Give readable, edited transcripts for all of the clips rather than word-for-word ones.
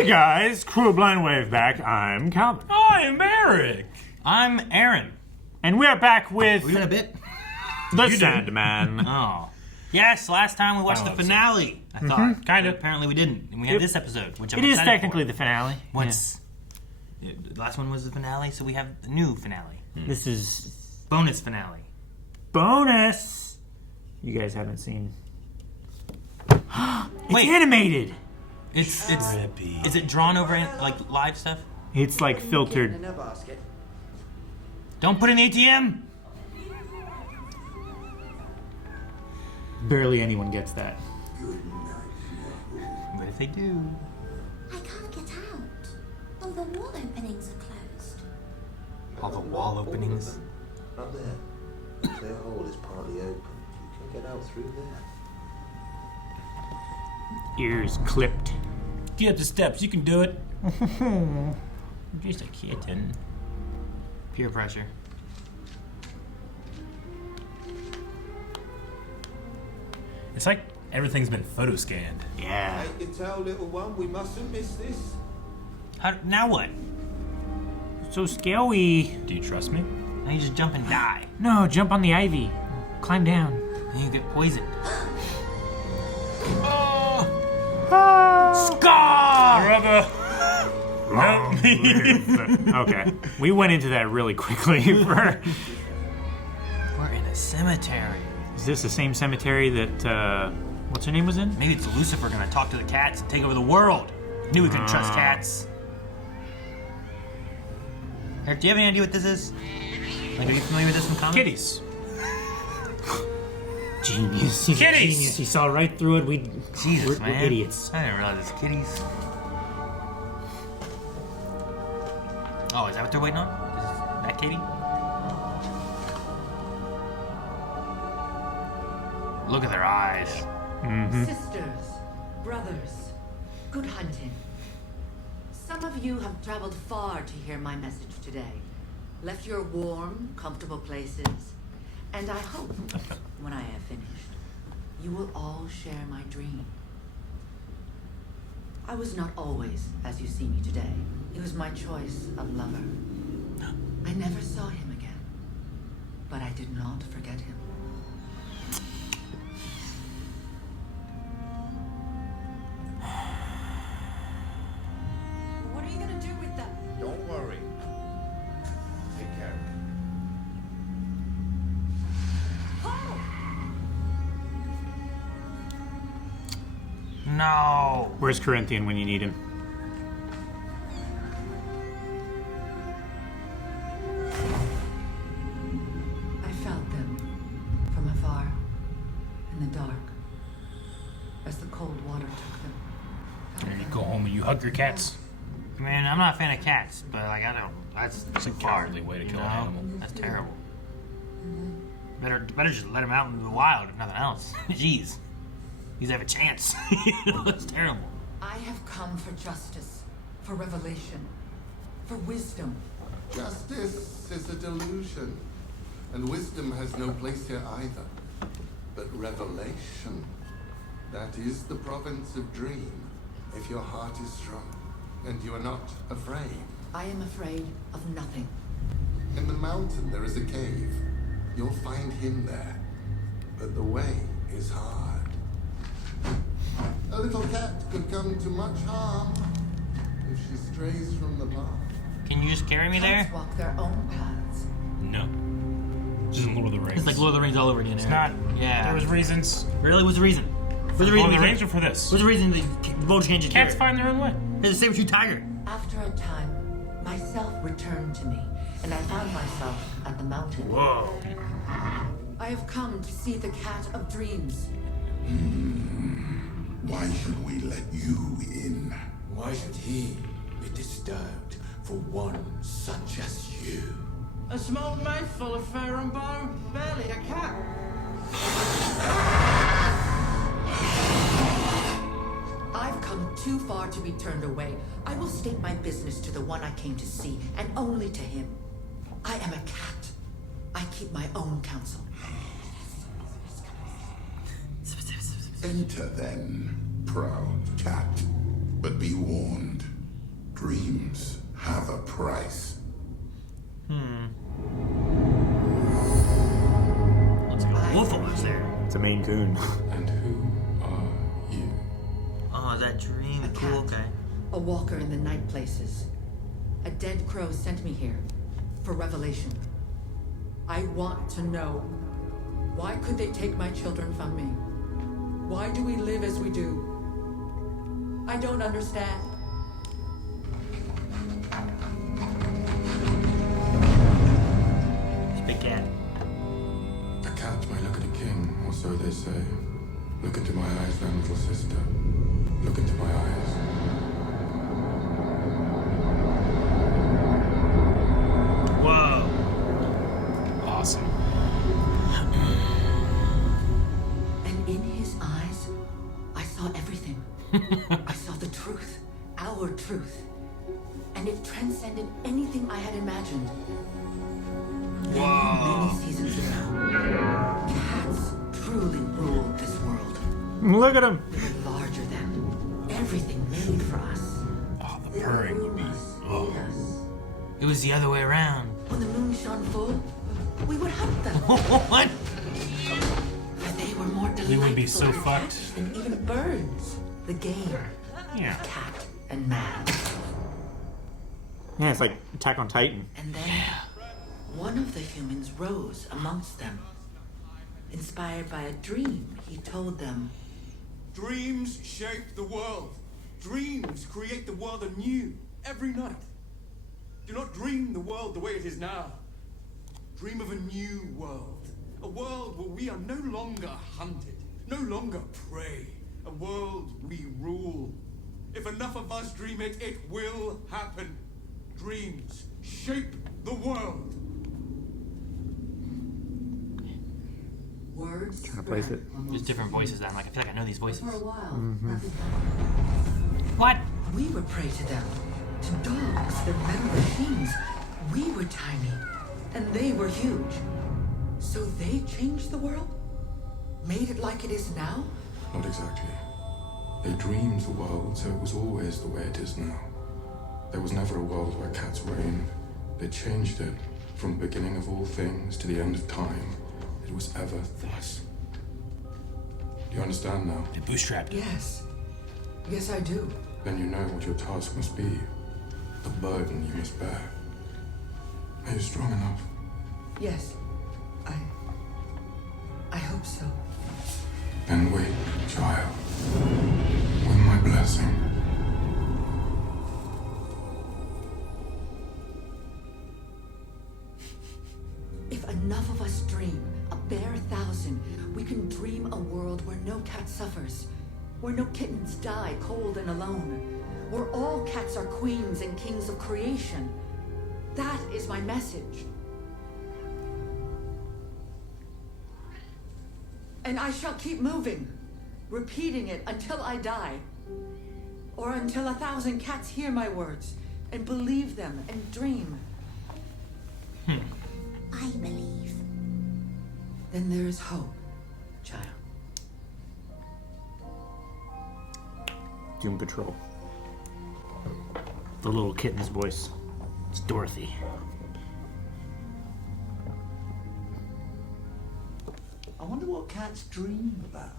Hey guys, Crew Blind Wave back. I'm Calvin. I'm Eric. I'm Aaron. And we're back with We done a bit? the Sandman. Oh. Yes, last time we watched the finale. I thought. Kind of. Apparently we didn't. And we had this episode, which I'm It is excited technically for. the finale. The last one was the finale, so we have the new finale. This is Bonus finale. bonus. You guys haven't seen. It's Wait. animated. It's Trippy. Is it drawn over like live stuff? It's like filtered. In a basket. Don't put in the ATM. Barely anyone gets that. What if they do? I can't get out. All the wall openings are closed. All the wall openings. Up there. Their hole is partly open. You can get out through there. Ears clipped. Get up the steps. You can do it. Just a kitten. Peer pressure. It's like everything's been photo scanned. Yeah. Take your towel, little one. We mustn't miss this. Now what? So scary. Do you trust me? Now you just jump and die. No, jump on the ivy. Climb down. And you get poisoned. Scar! Brother, help me. Okay. We went into that really quickly. We're in a cemetery. Is this the same cemetery that, what's her name was in? Maybe it's Lucifer gonna talk to the cats and take over the world. Knew we couldn't trust cats. Eric, do you have any idea what this is? Like, are you familiar with this from comics? Kitties. Genius. He's a Kitties! genius. He saw right through it. Jesus, we're man. idiots. I didn't realize it's kitties. Oh, is that what they're waiting on? Is that Katie? Look at their eyes. Sisters, brothers, good hunting. Some of you have traveled far to hear my message today. Left your warm, comfortable places. And I hope, when I have finished, you will all share my dream. I was not always as you see me today. It was my choice of lover. I never saw him again, but I did not forget him. What are you gonna do with them? Don't worry. Take care of it. No. Where's Corinthian when you need him? I felt them from afar, in the dark, as the cold water took them. And you go home and you hug your cats. Man, I'm not a fan of cats, but like I don't. That's It's a cowardly way to kill an animal. That's terrible. Better just let him out into the wild, if nothing else. Jeez, he's have a chance. That's terrible. I have come for justice, for revelation, for wisdom. Justice is a delusion, and wisdom has no place here either. But revelation, that is the province of dream, if your heart is strong, and you are not afraid. I am afraid of nothing. In the mountain there is a cave. You'll find him there, but the way is hard. A little cat could come to much harm if she strays from the path. Can you just carry me there? Cats walk their own paths. No. Just in Lord of the Rings. It's like Lord of the Rings all over again. It's not. Yeah. There was reasons. Really? What's the reason? What's the Lord reason? of the Rings or for this? What's the reason the boat changes Cats find their own way. There's a saber-tooth tiger. After a time, myself returned to me, and I found myself at the mountain. Whoa. I have come to see the cat of dreams. Why should we let you in? Why should he be disturbed for one such as you? A small mouthful of fur and bone, barely a cat. I've come too far to be turned away. I will state my business to the one I came to see, and only to him. I am a cat. I keep my own counsel. Enter then, proud cat. But be warned, Dreams have a price. Looks like a wolf over there. It's a Maine Coon. And who are you? Oh, that dream. Cool, okay. A walker in the night places. A dead crow sent me here for revelation. I want to know, why could they take my children from me? Why do we live as we do? I don't understand. It's a big cat. A cat may look at a king, or so they say. Look into my eyes, then, little sister. Look into my eyes. Whoa. Awesome. And in his eyes, I saw everything. I saw the truth, our truth. And it transcended anything I had imagined. Many seasons ago, cats truly ruled this world. Look at him. We were larger than everything made for us. Oh, the purring would be. Oh. It was the other way around. When the moon shone full, we would hunt them. What? For they were more delightful We would be so to fucked. catch than even birds. The game. Yeah. Cat and man. Yeah, it's like Attack on Titan. And then one of the humans rose amongst them. Inspired by a dream, he told them, Dreams shape the world. Dreams create the world anew every night. Do not dream the world the way it is now. Dream of a new world. A world where we are no longer hunted, no longer prey. A world we rule. If enough of us dream it, it will happen. Dreams shape the world. words. Trying to place it. There's different voices. I'm like, I feel like I know these voices. For a while. What? We were prey to them. To dogs, their metal machines. We were tiny. And they were huge. So they changed the world? Made it like it is now? Not exactly. They dreamed the world, so it was always the way it is now. There was never a world where cats reigned. They changed it. From the beginning of all things to the end of time, it was ever thus. Do you understand now? They bootstrapped. Yes. Yes, I do. Then you know what your task must be. The burden you must bear. Are you strong enough? Yes. I hope so. Then wait, child. With my blessing. If enough of us dream, a bare 1,000, we can dream a world where no cat suffers, where no kittens die cold and alone, where all cats are queens and kings of creation. That is my message. And I shall keep moving, repeating it until I die. Or until 1,000 cats hear my words and believe them and dream. I believe. Then there is hope, child. Doom Patrol. The little kitten's voice. It's Dorothy. I wonder what cats dream about.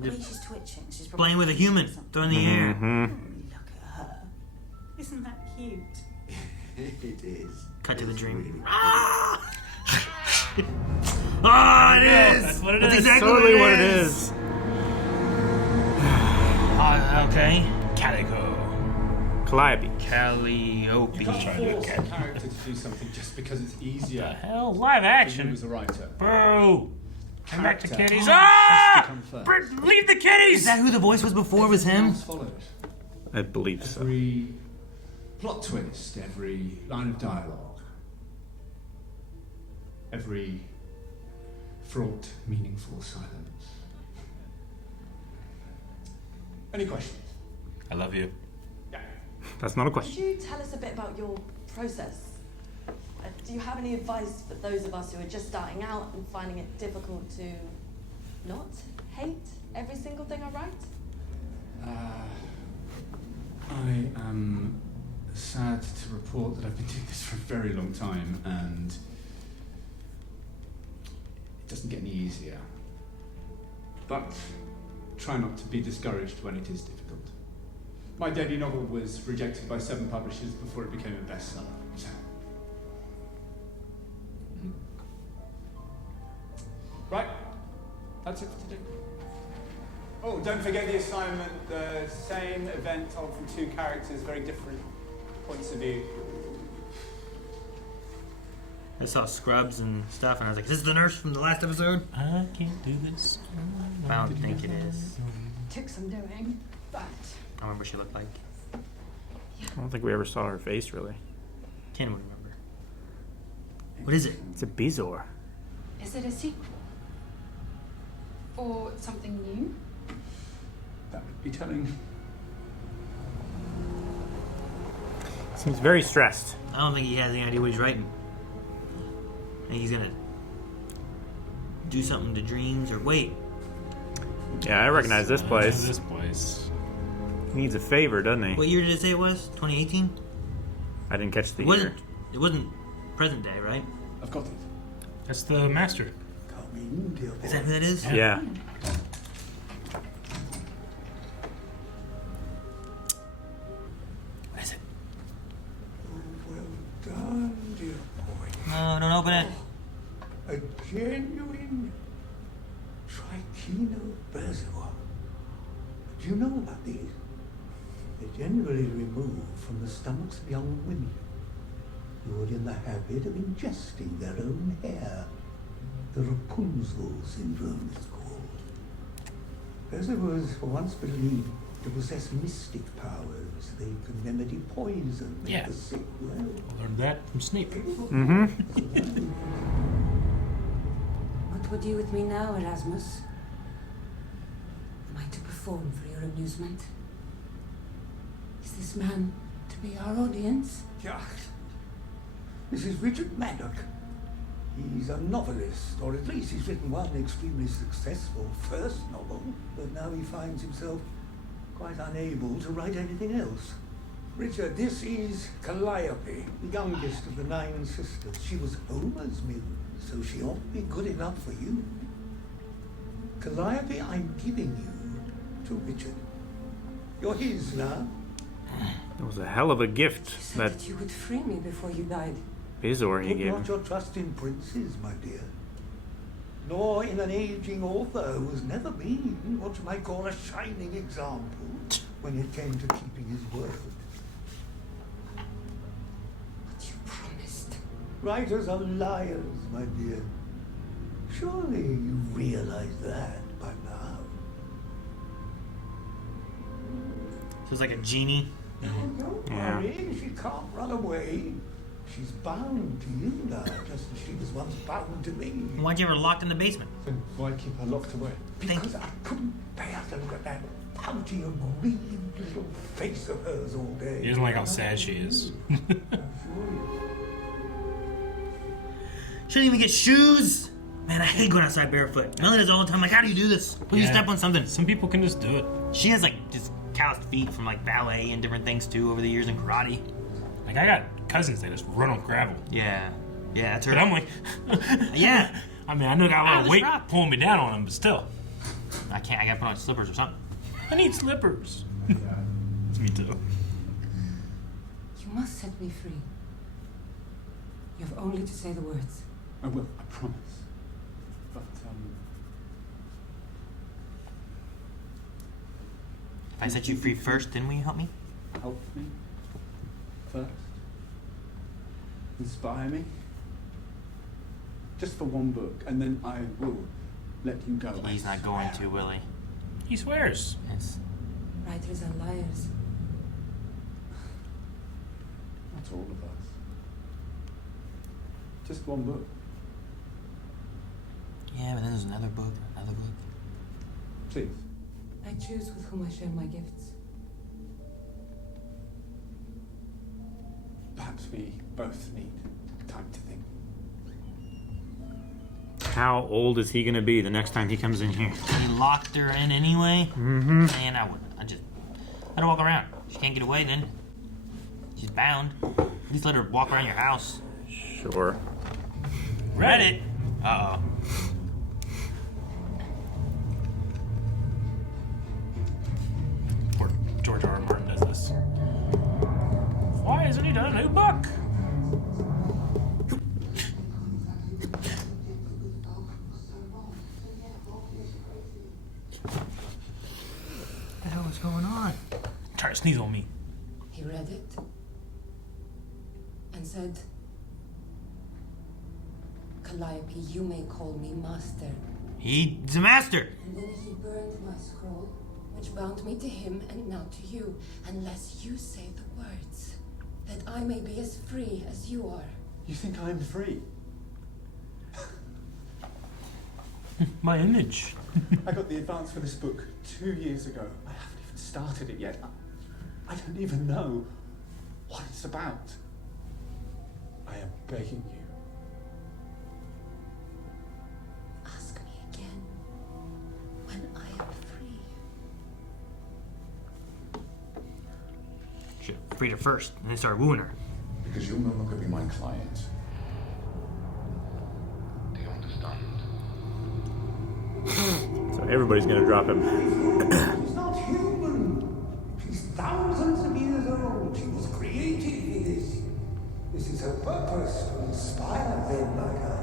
I mean, she's twitching. She's probably Playing with a human. Throw in the air. Look at her. Isn't that cute? It is. Cut to the dream. Really Ah! Oh, it is! That's what it That's is. exactly Totally what what it it is. is. Okay. Calico. Calliope. Calliope. You can't force a character to do something just because it's easier. The hell? Live action? As a writer. Boo! Come back to Character kitties. has Ah! to come first. Leave the kitties! Is that who the voice was before? Was him? As follows. I believe so. Every plot twist, every line of dialogue, every fraught, meaningful silence. Any questions? I love you. Yeah. That's not a Could question. you tell us a bit about your process? Do you have any advice for those of us who are just starting out and finding it difficult to not hate every single thing I write? I am sad to report that I've been doing this for a very long time, and it doesn't get any easier. But try not to be discouraged when it is difficult. My debut novel was rejected by 7 publishers before it became a bestseller. So. Right, that's it for today. Oh, don't forget the assignment, the same event told from 2 characters, very different points of view. I saw scrubs and stuff, and I was like, "Is this the nurse from the last episode?" I can't do this. I don't think it is. Took some doing, but... I don't remember what she looked like. I don't think we ever saw her face, really. Ken would remember. What is it? It's a Bezoar. Is it a sequel? Or something new? That would be telling. Seems very stressed. I don't think he has any idea what he's writing. I think he's gonna do something to dreams, or wait. Yeah, I recognize this place. This place. He needs a favor, doesn't he? What year did it say it was? 2018? I didn't catch the year. It wasn't present day, right? I've got it. That's the master. Come in, dear boy. Is that who that is? Yeah. What is it? Well done, dear boy. No, don't open it. A genuine trichinobezoar. Do you know about these? They're generally removed from the stomachs of young women who are in the habit of ingesting their own hair. The Rapunzel syndrome is called. Bezoars were once believed to possess mystic powers. They can remedy poison, make the sick well. I learned that from Snape. Mm-hmm. What would you with me now, Erasmus? Am I to perform for your amusement? Is this man to be our audience? Yeah. This is Richard Maddock. He's a novelist, or at least he's written one extremely successful first novel, but now he finds himself quite unable to write anything else. Richard, this is Calliope, the youngest of the 9 sisters. She was Homer's muse, so she ought to be good enough for you. Calliope, I'm giving you to Richard. You're his now. It was a hell of a gift You said that you would free me before you died. Bezoar he Put gave not him. your trust in princes, my dear, nor in an aging author who has never been what you might call a shining example when it came to keeping his word. But you promised. Writers are liars, my dear. Surely you realize that by now. So it's like a genie. Don't worry, she can't run away. She's bound to you now, just as she was once bound to me. Why'd you have her locked in the basement? Then why keep her locked away? Because I couldn't bear to look at that pouty, aggrieved little face of hers all day. He doesn't like how sad she is. Shouldn't even get shoes. Man, I hate going outside barefoot. Melanie does all the time. Like, how do you do this? When you Yeah. step on something. Some people can just do it. She has like just calloused feet from like ballet and different things too over the years in karate. Like, I got cousins that just run on gravel. Yeah. Yeah, that's her. But I'm like, yeah. I mean, I know I got a lot of this weight rock. pulling me down on them, but still. I can't. I gotta put on slippers or something. I need slippers. It's me too. You must set me free. You have only to say the words. I will, I promise. But, If I set you free first, then will you help me? help me first. Inspire me. Just for one book, and then I will let you go. He's not going to, will he? He swears. Yes. Writers are liars. Not all of us. Just one book. Yeah, but then there's another book, another book. Please. I choose with whom I share my gifts. Perhaps we both need time to think. How old is he gonna be the next time he comes in here? He locked her in anyway. Mm-hmm. Man, I wouldn't. Let her walk around. She can't get away then. She's bound. At least let her walk around your house. Sure. Read it. Uh-oh. Poor George R. R. Martin does this. Why hasn't he done a new book? What the hell is going on? Try to sneeze on me. He read it and said, Calliope, you may call me master. He's a master. And then he burned my scroll, which bound me to him and now to you, unless you say the words, that I may be as free as you are. You think I'm free? My image. I got the advance for this book 2 years ago. I haven't even started it yet. I don't even know what it's about. I am begging you. Ask me again when I am free. Should have freed her first and then start wooing her. Because you'll no longer be my client. Do you understand? So everybody's gonna drop him. She's not human. She's thousands of years old. She was created for this. This is her purpose, to inspire men like us.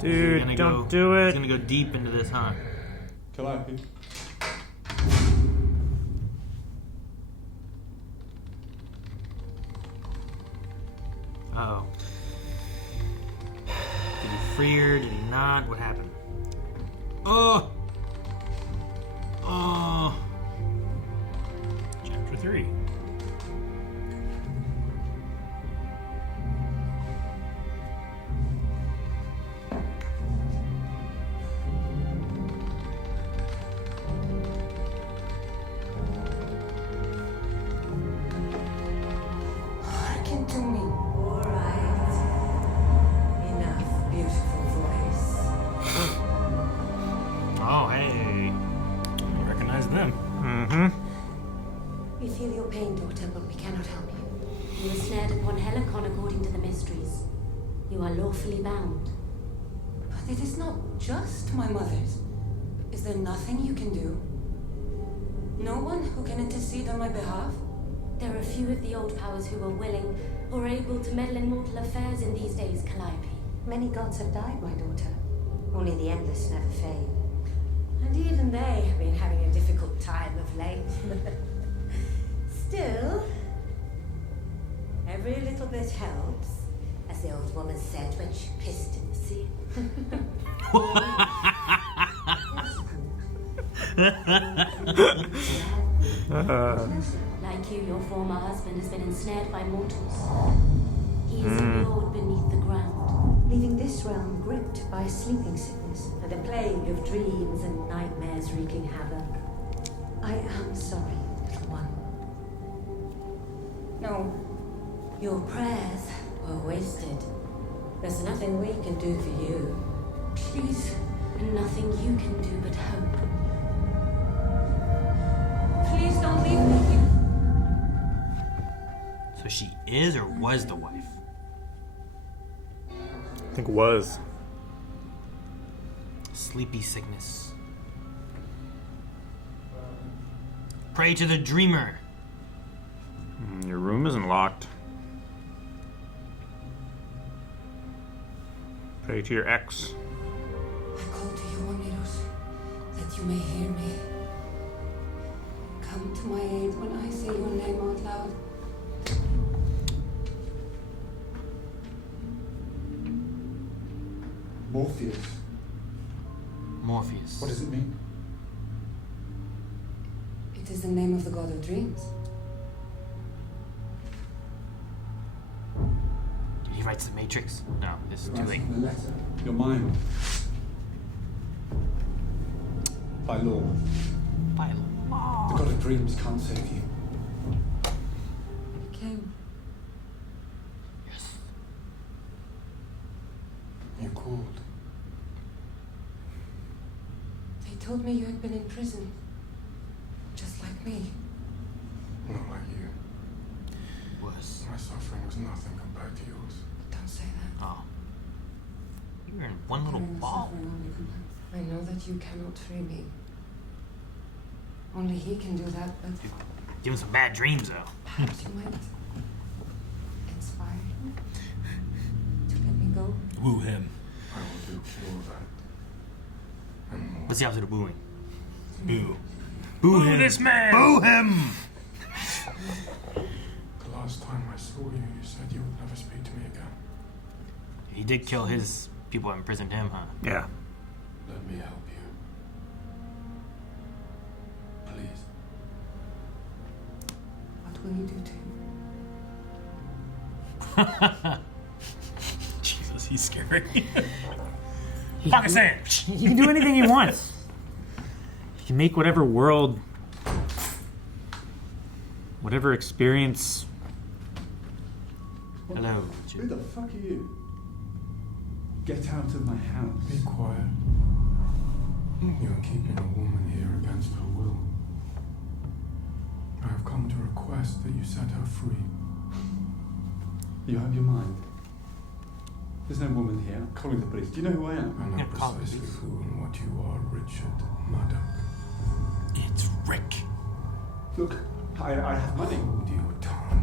Dude, don't do it. He's gonna go deep into this, huh? Calliope. Uh-oh. Did he free her? Did he not? What happened? Oh! Oh! Chapter 3. Hearken to me. All right. Enough, beautiful voice. Oh, hey. I recognize them. We feel your pain, daughter, but we cannot help you. You were snared upon Helicon according to the mysteries. You are lawfully bound. But it is not just my mother's. Is there nothing you can do? No one who can intercede on my behalf? There are few of the old powers who are willing or able to meddle in mortal affairs in these days, Calliope. Many gods have died, my daughter. Only the endless never fade. And even they have been having a difficult time of late. Still, every little bit helps, as the old woman said when she pissed in the sea. Like you, your former husband has been ensnared by mortals. He is immured beneath the ground, Leaving this realm gripped by sleeping sickness and a plague of dreams and nightmares wreaking havoc. I am sorry, little one. No. Your prayers were wasted. There's nothing we can do for you. Please. and nothing you can do but hope. Please don't leave me here. So she is or was the wife? I think was. Sleepy sickness. Pray to the dreamer. Your room isn't locked. Pray to your ex. I call to you, Oniros, that you may hear me. Come to my aid when I say your name out loud. Morpheus. Morpheus. What does it mean? It is the name of the god of dreams. He writes the Matrix. No, this is too late. The letter. You're mine. By law. By law. The god of dreams can't save you. He came. Yes. You called. They told me you had been in prison. Just like me. Not like you. My suffering was nothing compared to yours. Don't say that. Oh. You were in one little ball. I know that you cannot free me. Only he can do that, but Give him some bad dreams, though. perhaps you might inspire him to let me go. Woo him. I will do all that. And more. What's the opposite of booing? Boo. Boo him. This man! Boo him! The last time I saw you, you said you would never speak to me again. He did kill his people that imprisoned him, huh? Yeah. Let me help you. Please. What will you do to him? Jesus, he's scary. Pakistan! He can do anything he wants. He can make whatever world, whatever experience. Hello. Who the fuck are you? Get out of my house. Be quiet. You are keeping a woman here against her will. I have come to request that you set her free. You have your mind. There's no woman here. I'm calling the police. Do you know who I am? I know precisely who and what you are, Richard Maddock. It's Rick. Look, I have money. Hold your tongue.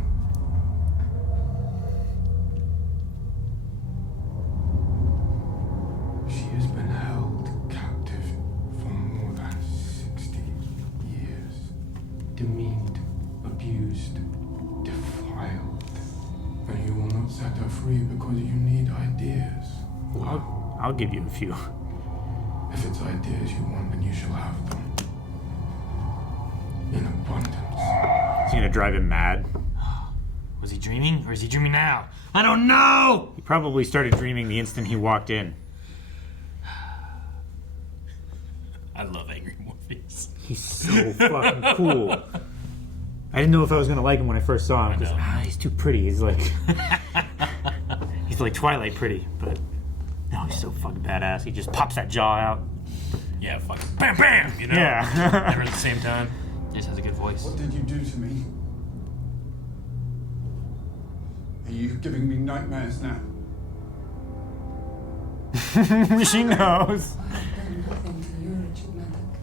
She has been held captive for more than 60 years. Demeaned, abused, defiled. And you will not set her free because you need ideas. I'll give you a few. If it's ideas you want, then you shall have them. In abundance. Is he gonna drive him mad? Was he dreaming, or is he dreaming now? I don't know! He probably started dreaming the instant he walked in. I love angry Morpheus. He's so fucking cool. I didn't know if I was gonna like him when I first saw him because he's too pretty. He's like Twilight pretty, but no, he's so fucking badass. He just pops that jaw out. Yeah, fucking bam, bam. You know. Yeah. Never at the same time. Just has a good voice. What did you do to me? Are you giving me nightmares now? She knows. I have done nothing to you, Richard Maddock.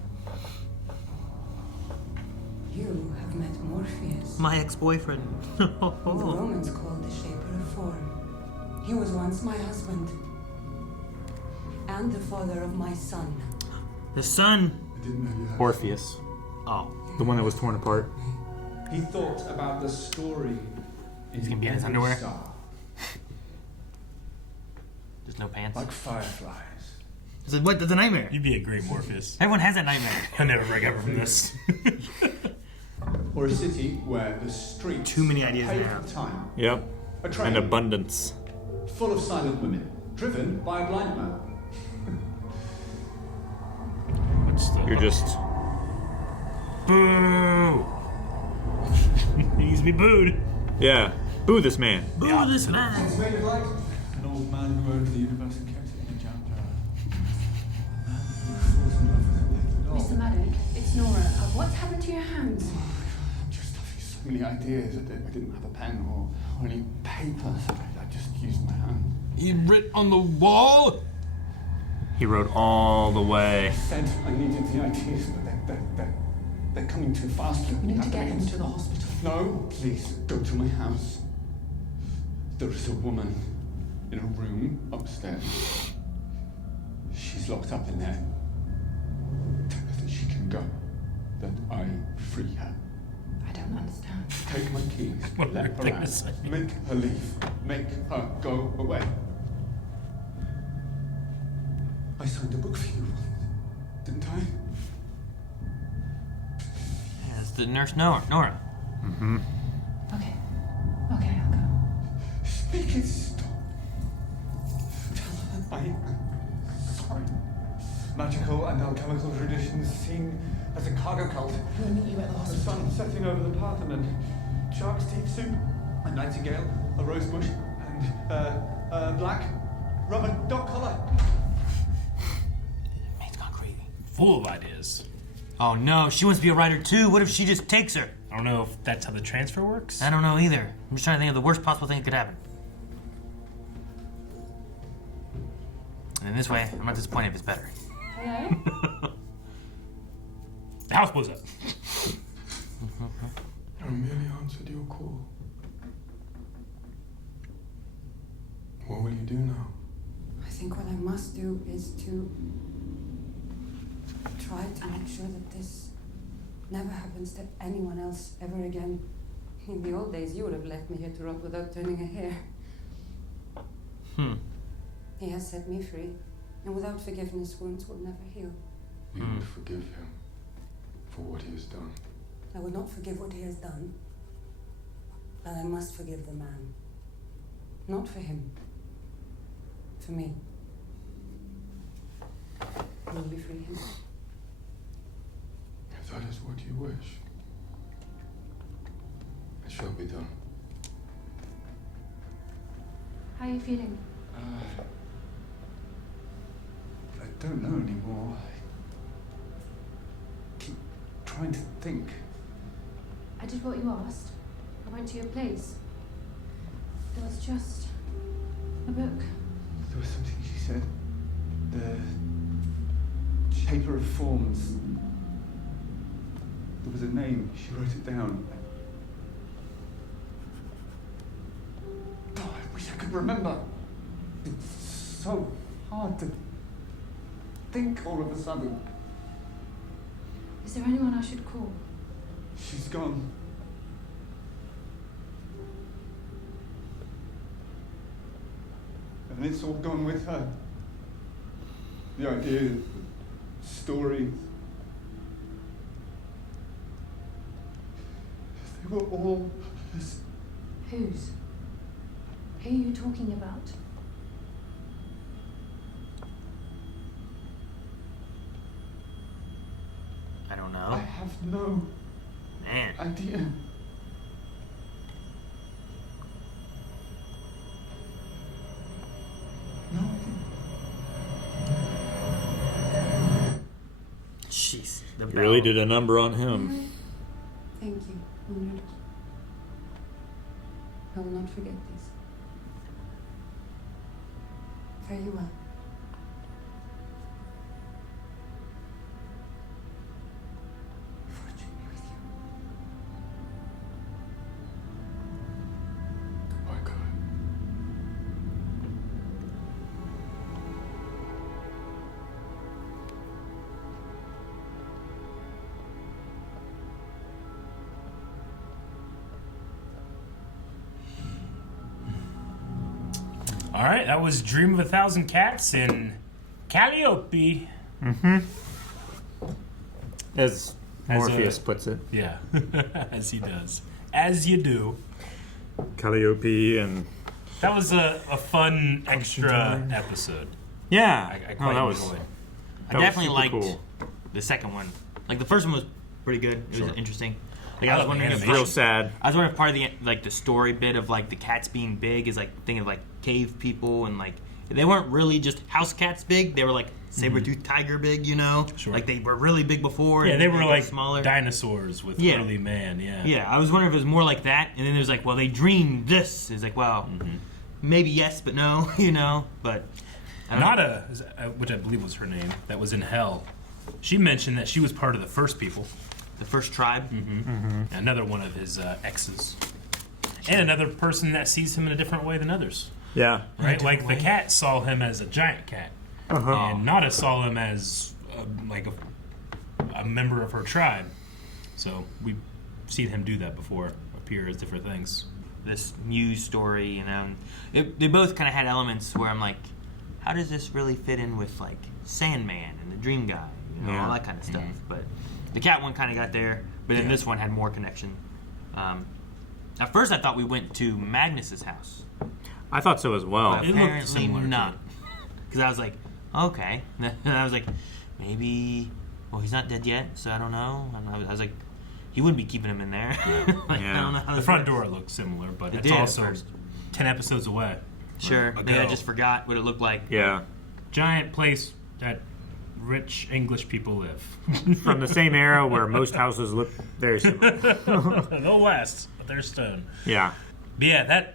You have met Morpheus. My ex-boyfriend. The Romans called the Shaper a form. He was once my husband. And the father of my son. The son. I didn't know you had Orpheus. Oh. The one that was torn apart. He thought about the story. He's gonna be in his underwear? Star, There's no pants. like fireflies. It's like, what? That's a nightmare. You'd be a great Morpheus. Everyone has that nightmare. I'll never recover from this. Or a city where the streets Too many ideas paved now. with time, Yep. a train And abundance. full of silent women, driven by a blind man. What's the... You're just. Boo! He needs to be booed. Yeah. Boo this man. Boo this man. It's made of light. An old man who owned the universe and kept it in a jar. A man who falls in love with a paper doll. Mr. Maddock, it's Nora. What's happened to your hands? Just having so many ideas. I didn't have a pen or any paper, so I just used my hand. He writ on the wall? He rode all the way. I said I needed the ideas, but they're coming too fast. We need to get him to the hospital. No, please, go to my house. There is a woman in a room upstairs. She's locked up in there. Tell her that she can go. That I free her. I don't understand. Take my keys, What a let weird her thing to out. say. Make her leave. Make her go away. I signed a book for you once, didn't I? Yeah, that's the nurse Nora. Mm-hmm. Okay. Okay, I'll go. Speak it, stop. Tell her I am sorry. Magical and alchemical traditions seen as a cargo cult. We'll meet you at the The hospital. sun setting over the Parthenon. Shark's teeth soup, a nightingale, a rose bush, and a black rubber dog collar. Mate's gone crazy. Full of ideas. Oh no, she wants to be a writer too. What if she just takes her? I don't know if that's how the transfer works. I don't know either. I'm just trying to think of the worst possible thing that could happen. And in this way, I'm not disappointed if it's better. Hello? The house blows up. I merely answered your call. What will you do now? I think what I must do is to try to make sure that this never happens to anyone else ever again. In the old days, you would have left me here to rot without turning a hair. He has set me free, and without forgiveness, wounds will never heal. We would forgive him for what he has done. I will not forgive what he has done, but I must forgive the man. Not for him. For me. Will we free him? If that is what you wish, it shall be done. How are you feeling? I don't know anymore. I keep trying to think. I did what you asked. I went to your place. It was just a book. There was something she said. The Shaper of Forms. There was a name. She wrote it down. Oh, I wish I could remember. It's so hard to think all of a sudden. Is there anyone I should call? She's gone. And it's all gone with her. The ideas, the stories. They were all hers. Whose? Who are you talking about? I don't know. I have no idea. No idea. Jeez. You really did a number on him. Thank you, Mildred. I will not forget this. Fare you well. Fortune be with you. Goodbye, Kai. All right, that was Dream of a Thousand Cats in Calliope. As Morpheus puts it. Yeah, as he does. As you do. Calliope and... That was a fun extra episode. Yeah. I quite that was... enjoyed. I definitely liked the second one. Like the first one was pretty good. It was interesting. Like I was wondering if real sad. I was wondering if part of the the story bit of like the cats being big is like thinking of like cave people and like they weren't really just house cats big. They were like saber-toothed tiger big, you know? Sure. Like they were really big before. Yeah, and they were like smaller dinosaurs with early man. Yeah. Yeah, I was wondering if it was more like that. And then there's like, well, they dreamed this. It's like, well, maybe yes, but no, you know? But I don't know. Nada, which I believe was her name, that was in hell. She mentioned that she was part of the first people. The first tribe? Another one of his exes. And another person that sees him in a different way than others. Yeah. Right? Like the cat saw him as a giant cat. And Nada saw him as a member of her tribe. So we've seen him do that before, appear as different things. This Muse story, you know, they both kind of had elements where I'm like, how does this really fit in with like Sandman and the Dream Guy, you know, all that kind of stuff. But the cat one kind of got there, but then this one had more connection. At first, I thought we went to Magnus's house. I thought so as well. But apparently not, because I was like, okay, and I was like, maybe. Well, he's not dead yet, so I don't know. And I was like, he wouldn't be keeping him in there. Like, I don't know how the front door looks similar, but it's also 10 episodes away. Sure, maybe I just forgot what it looked like. Yeah. Giant place that rich English people live. From the same era where most houses look very similar. They'll last, but they're stone. Yeah. But yeah,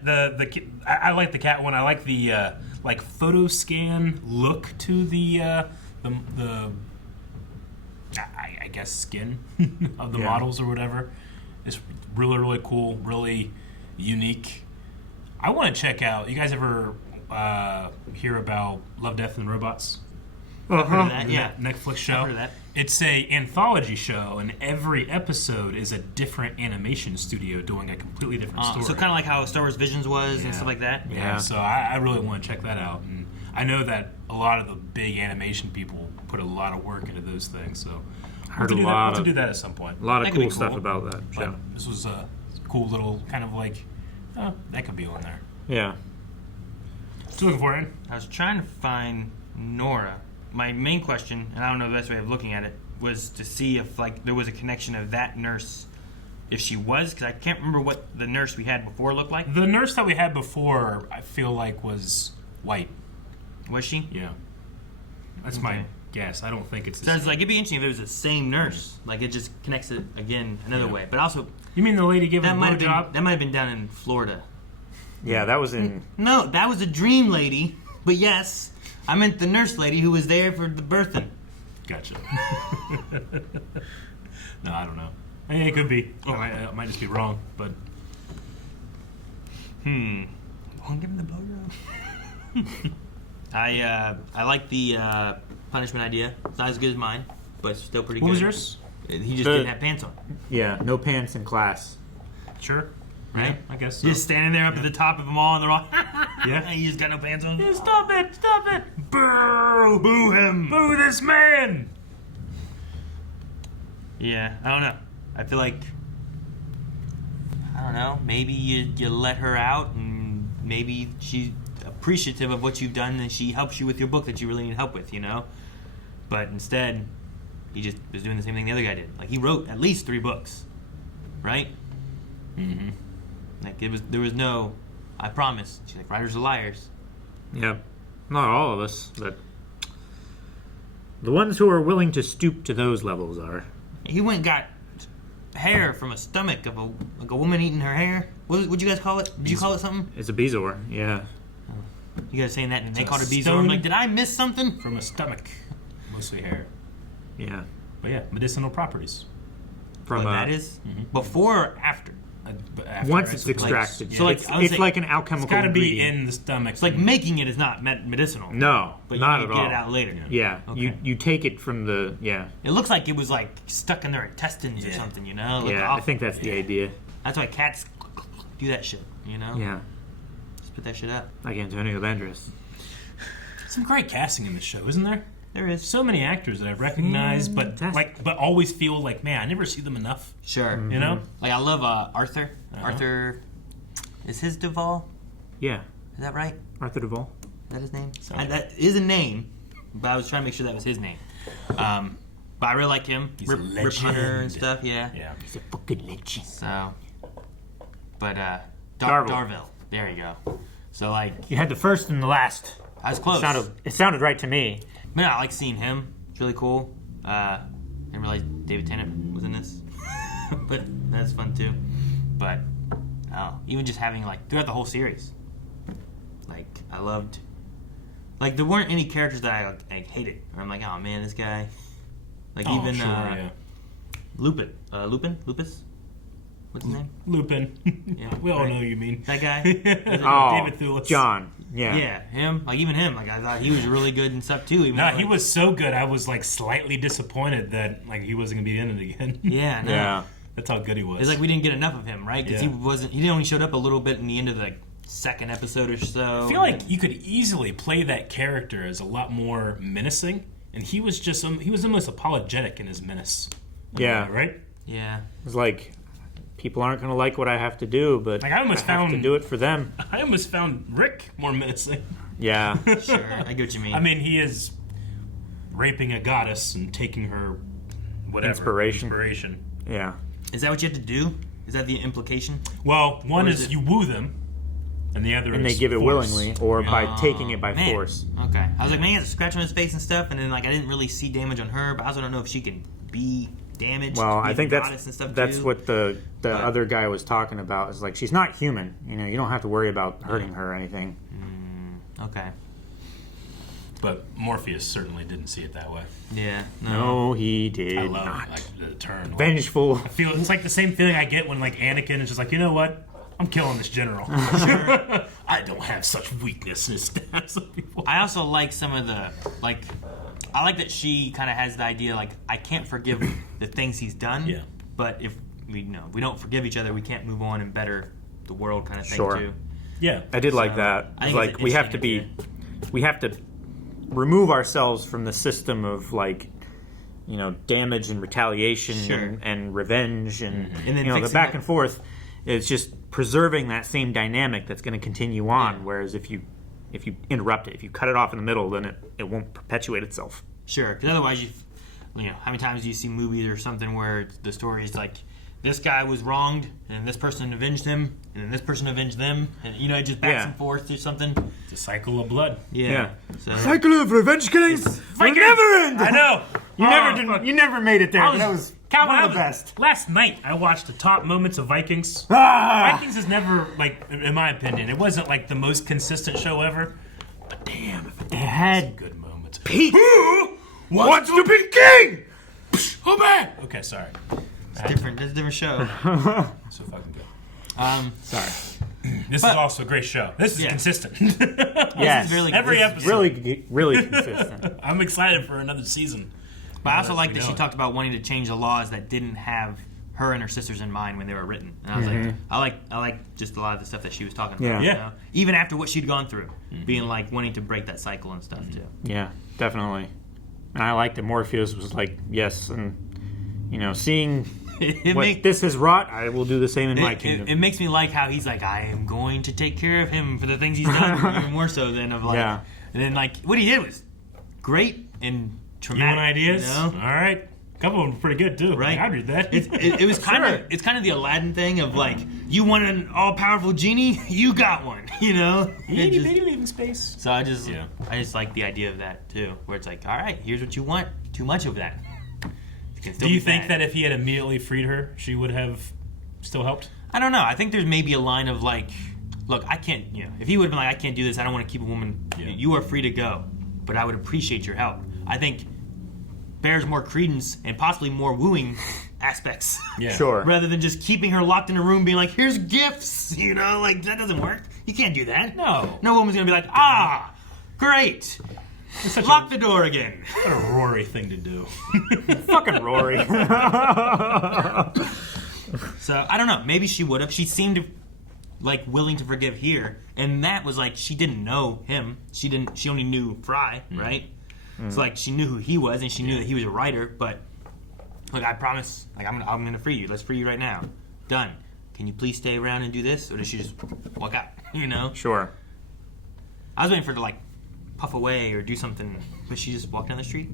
I like the cat one. I like the like photo scan look to the I guess skin of the models or whatever. It's really, really cool, really unique. I want to check out. You guys ever hear about Love, Death, and Robots? I've heard of that, yeah. Netflix show. I've heard of that. It's a anthology show, and every episode is a different animation studio doing a completely different story. So kind of like how Star Wars Visions was and stuff like that. Yeah. So I really want to check that out, and I know that a lot of the big animation people put a lot of work into those things. So Heard we'll a lot to of do that at some point. A lot of That could be cool stuff about that show. But this was a cool little kind of like that could be on there. Yeah. Still looking for it. I was trying to find Nora. My main question, and I don't know the best way of looking at it, was to see if like there was a connection of that nurse, if she was, because I can't remember what the nurse we had before looked like. The nurse that we had before, I feel like was white. Was she? Yeah. That's my guess. I don't think it's. So it's like it'd be interesting if it was the same nurse. Like it just connects it again another way. But also, you mean the lady giving that a blowjob? That might have been down in Florida. Yeah, that was in. No, that was a dream lady. But yes, I meant the nurse lady who was there for the birthing. Gotcha. No, I don't know. I mean, it could be. I might just be wrong, but. Won't give him the blowjob. I like the punishment idea. It's not as good as mine, but it's still pretty good. What was yours? He just didn't have pants on. Yeah, no pants in class. Sure. Right? I guess so. Just standing there up at the top of them all, and they're all, yeah. He just got no pants on. Yeah, stop it! Stop it! Boo! Boo him! Boo this man! Yeah, I don't know. I feel like, I don't know, maybe you let her out, and maybe she's appreciative of what you've done, and she helps you with your book that you really need help with, you know? But instead, he just was doing the same thing the other guy did. Like, he wrote at least 3 books, right? Mm-hmm. Like, there was no, I promise. She's like, writers are liars. Yeah. Not all of us, but the ones who are willing to stoop to those levels are. He went and got hair from a stomach of a woman eating her hair. What'd you guys call it? Did you call it something? It's a bezoar, yeah. You guys saying that and they It's called a it bezoar. stone I'm like, did I miss something? From a stomach. Mostly hair. Yeah. But yeah, medicinal properties. From that is? Before or after? After, once I it's suppose. extracted. Like, So like, it's, I would it's say like an alchemical It's got to be ingredient. in the stomach. It's like making it is not medicinal. No, but not you at can all. get it out later. Yeah, Okay. you take it from the, yeah. It looks like it was like stuck in their intestines or something, you know? Look Yeah, awful. I think that's the idea. That's why cats do that shit, you know? Yeah. Just put that shit up. Like Antonio Banderas. Some great casting in this show, isn't there? There is. So many actors that I've recognized, but always feel like, man, I never see them enough. Sure. You know? Like, I love Arthur. Arthur, is his Duvall? Yeah. Is that right? Arthur Duvall. Is that his name? That is a name, but I was trying to make sure that was his name. But I really like him. He's a Rip Hunter and legend. stuff, yeah. Yeah. He's a fucking legend. So, but Darville. Darville. There you go. So, like, You had the first and the last. I was close. It sounded right to me. But no, I like seeing him. It's really cool. Didn't realize David Tennant was in this. But that's fun too. But even just having like throughout the whole series, like I loved. Like there weren't any characters that I hated. Or I'm like, oh man, this guy. Like even Lupin, Lupus. What's his name? Lupin. Yeah, we all right. know who you mean. That guy. David Thewlis. John. Yeah. Yeah, him. Like even him. Like I thought he was really good and stuff too. Even No, though, he like, was so good. I was like slightly disappointed that like he wasn't gonna be in it again. Yeah, no. Yeah. That's how good he was. It's like we didn't get enough of him, right? Because Yeah. he only showed up a little bit in the end of the second episode or so. I feel like you could easily play that character as a lot more menacing, and he was just he was almost apologetic in his menace. Yeah. Right? Yeah. It's like, people aren't going to like what I have to do, but Like I almost have found to do it for them. I almost found Rick more menacing. Yeah. Sure, I get what you mean. I mean, he is raping a goddess and taking her whatever inspiration. Yeah. Is that what you have to do? Is that the implication? Well, one Or is is it- you woo them, And the other and is they give it force. willingly or by taking it by man. force. Okay. I was like, man, he has a scratch on his face and stuff, and then like I didn't really see damage on her, but I also don't know if she can be damaged. Well, be I think goddess and stuff that's too. what the other guy was talking about. Is like she's not human. You know, you don't have to worry about hurting her or anything. Okay. But Morpheus certainly didn't see it that way. Yeah. No, he did I love not. like the turn. Like, Vengeful. I feel it's like the same feeling I get when like Anakin is just like, you know what? I'm killing this general. I don't have such weaknesses as some people. I also like some of the like. I like that she kind of has the idea like I can't forgive the things he's done. Yeah. But if we we don't forgive each other, we can't move on and better the world kind of thing Sure. too. Yeah. I did like that. I It's think like it's we have to interesting we have to remove ourselves from the system of like, you know, damage and retaliation Sure. and revenge and, And then you know, the fixing back up- and forth. It's just preserving that same dynamic that's going to continue on. Whereas if you interrupt it, if you cut it off in the middle, then it won't perpetuate itself. Sure, because otherwise you know, how many times do you see movies or something where the story is like this guy was wronged and this person avenged him and then this person avenged them and you know it just backs and forth or something. It's a cycle of blood. Yeah. So, Cycle of revenge killings will never end. I know. You never made it there. That was one of the best. best. Last night I watched the top moments of Vikings. Ah! Vikings is never like, in my opinion, it wasn't like the most consistent show ever. But damn, if it had good moments. Pete Who wants to be king. Oh man. Okay, sorry. it's different. It's a different show. So fucking good. Sorry. This is also a great show. This is consistent. Yes. Every episode. Really consistent. I'm excited for another season. But I also like that You she know. talked about wanting to change the laws that didn't have her and her sisters in mind when they were written. And I was Mhm. like, I like just a lot of the stuff that she was talking about. Yeah. You Yeah. know? Even after what she'd gone through, being like wanting to break that cycle and stuff too. Yeah, definitely. And I liked that Morpheus was like, yes, and you know, seeing what this has wrought, I will do the same in my kingdom. It makes me like how he's like, I am going to take care of him for the things he's done, even more so than of like. Yeah. And then like what he did was great and You traumatic. want ideas? You know? All right. A couple of them were pretty good too. Right. I read that. It was kind of it's kind of the Aladdin thing of like you want an all powerful genie, you got one, you know. It just- leaving space. so I just like the idea of that too, where it's like, all right, here's what you want, too much of that. It can still Do you be think bad. that if he had immediately freed her, she would have still helped? I don't know. I think there's maybe a line of like, look, I can't, you know, if he would have been like, I can't do this, I don't want to keep a woman. You are free to go, but I would appreciate your help. I think bears more credence and possibly more wooing aspects. Yeah. Sure. Rather than just keeping her locked in a room being like, here's gifts, you know, like that doesn't work. You can't do that. No. No woman's gonna be like, ah, great. Lock the door again. What a Rory thing to do. Fucking Rory. So I don't know. Maybe she would have. She seemed to, like willing to forgive here, and that was like she didn't know him. She didn't. She only knew Fry, right? It's like she knew who he was, and she knew that he was a writer. But look, I promise. Like I'm gonna free you. Let's free you right now. Done. Can you please stay around and do this, or does she just walk out? You know. Sure. I was waiting for her to like puff away or do something, but she just walked down the street.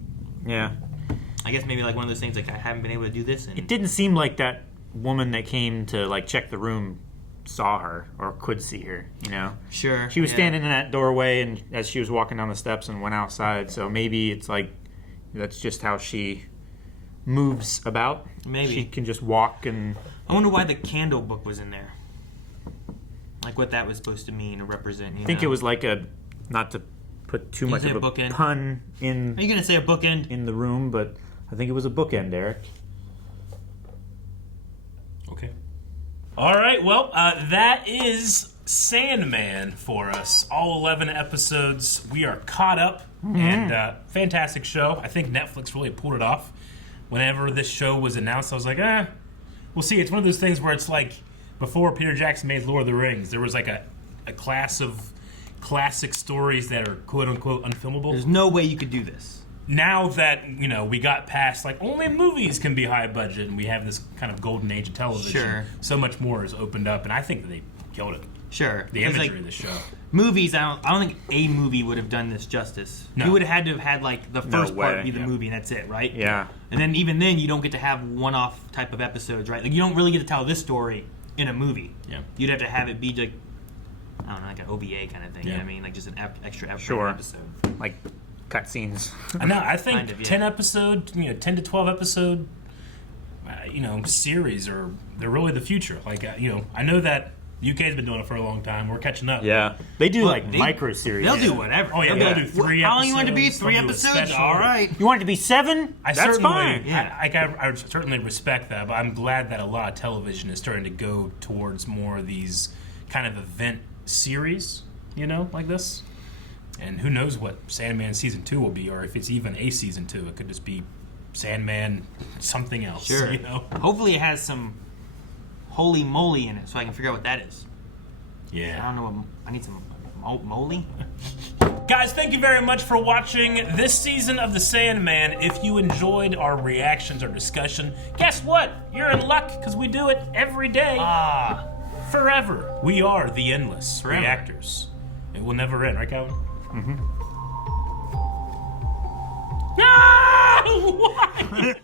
Yeah. I guess maybe like one of those things like I haven't been able to do this. And It didn't seem like that woman that came to like check the room saw her or could see her, you know? Sure. She was yeah. standing in that doorway and as she was walking down the steps and went outside, so maybe it's like that's just how she moves about. Maybe. She can just walk and I wonder why the candle book was in there. Like what that was supposed to mean or represent. You I think know? it was like a, not to put too You much say of a bookend? pun in. Are you gonna say a bookend in the room? But I think it was a bookend, Eric. Okay. All right. Well, that is Sandman for us. All 11 episodes. We are caught up, and fantastic show. I think Netflix really pulled it off. Whenever this show was announced, I was like, we'll see. It's one of those things where it's like before Peter Jackson made Lord of the Rings, there was like a class of classic stories that are quote unquote unfilmable. There's no way you could do this. Now that, you know, we got past like only movies can be high budget and we have this kind of golden age of television, Sure. so much more is opened up, and I think that they killed it. Sure. The Because, imagery like, of the show. Movies, I don't think a movie would have done this justice. No. You would have had to have had like the No first part way. be the Yeah. movie and that's it, right? Yeah. And then even then you don't get to have one-off type of episodes, right? Like you don't really get to tell this story in a movie. Yeah. You'd have to have it be like I don't know, like an OVA kind of thing. You know what I mean? Like just an extra episode. Like cutscenes. I know. I think Kind of, yeah. 10 episode, 10 to 12 episode, series they're really the future. Like I know that UK's been doing it for a long time. We're catching up. Yeah, they do micro series. They'll do whatever. Oh yeah, they'll do 3 episodes. How long you want it to be? 3 they'll do a episodes? special. All right. You want it to be 7? That's fine. Yeah. I certainly respect that, but I'm glad that a lot of television is starting to go towards more of these kind of event series, like this. And who knows what Sandman season 2 will be, or if it's even a season 2. It could just be Sandman something else. Sure. Hopefully it has some holy moly in it, so I can figure out what that is. Yeah. I don't know what I need some moly. Guys, thank you very much for watching this season of The Sandman. If you enjoyed our reactions or discussion, guess what? You're in luck, because we do it every day. Forever. We are the endless reactors. It will never end, right, Calvin? Mm-hmm. No! Why?